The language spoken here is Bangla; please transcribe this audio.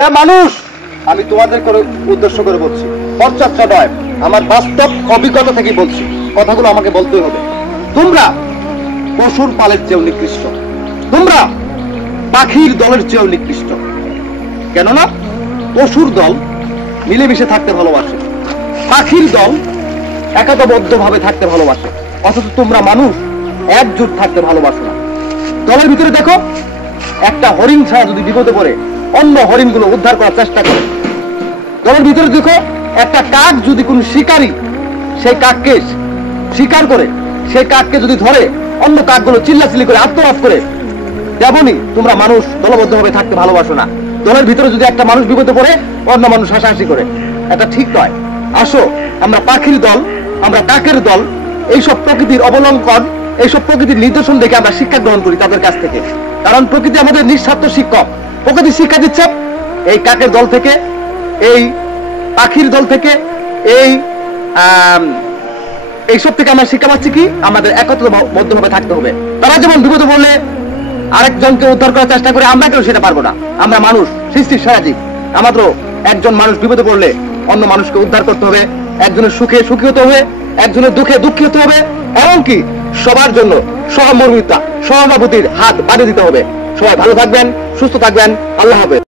মানুষ আমি তোমাদের করে উদ্দেশ্য করে বলছি, পশ্চাৎ নয়, আমার বাস্তব অভিজ্ঞতা থেকে বলছি, কথাগুলো আমাকে বলতেই হবে। তোমরা পশুর পালের চেয়েও নিকৃষ্ট, তোমরা পাখির দলের চেয়েও নিকৃষ্ট। কেননা পশুর দল মিলেমিশে থাকতে ভালোবাসে, পাখির দল একান্তবদ্ধ ভাবে থাকতে ভালোবাসে, অথচ তোমরা মানুষ একজোট থাকতে ভালোবাসো না। দলের ভিতরে দেখো, একটা হরিণ ছাড়া যদি বিপদে পড়ে অন্য হরিণগুলো উদ্ধার করার চেষ্টা করে। দলের ভিতরে দেখো, একটা কাক যদি কোন শিকারী সেই কাককে শিকার করে, সেই কাককে যদি ধরে অন্য কাকগুলো চিল্লাচিল্লি করে আত্মনাদ করে। তেমনি তোমরা মানুষ দলবদ্ধভাবে থাকতে ভালোবাসো না। দলের ভিতরে যদি একটা মানুষ বিপদে পড়ে অন্য মানুষ হাসাহাসি করে, এটা ঠিক নয়। আসো, আমরা পাখির দল, আমরা কাকের দল, এইসব প্রকৃতির অবলম্বন, এইসব প্রকৃতির নিদর্শন দেখে আমরা শিক্ষা গ্রহণ করি তাদের কাছ থেকে। কারণ প্রকৃতি আমাদের নিঃস্বার্থ শিক্ষক। প্রকৃতি শিক্ষা দিচ্ছে এই কাকের দল থেকে, এই পাখির দল থেকে, এইসব থেকে আমরা শিক্ষা পাচ্ছি কি, আমাদের একত্রবদ্ধভাবে থাকতে হবে। তারা যেমন বিপদে পড়লে আরেকজনকে উদ্ধার করার চেষ্টা করে, আমরা কেউ সেটা পারবো না। আমরা মানুষ, সৃষ্টির সারাজীব। আমাদের একজন মানুষ বিপদে পড়লে অন্য মানুষকে উদ্ধার করতে হবে, একজনের সুখে সুখী হতে হবে, একজনের দুঃখে দুঃখী হতে হবে, এমনকি সবার জন্য সহমর্মিতা, সহানুভূতির হাত বাড়িয়ে দিতে হবে। সবাই ভালো থাকবেন, সুস্থ থাকবেন। আল্লাহ হাফেজ।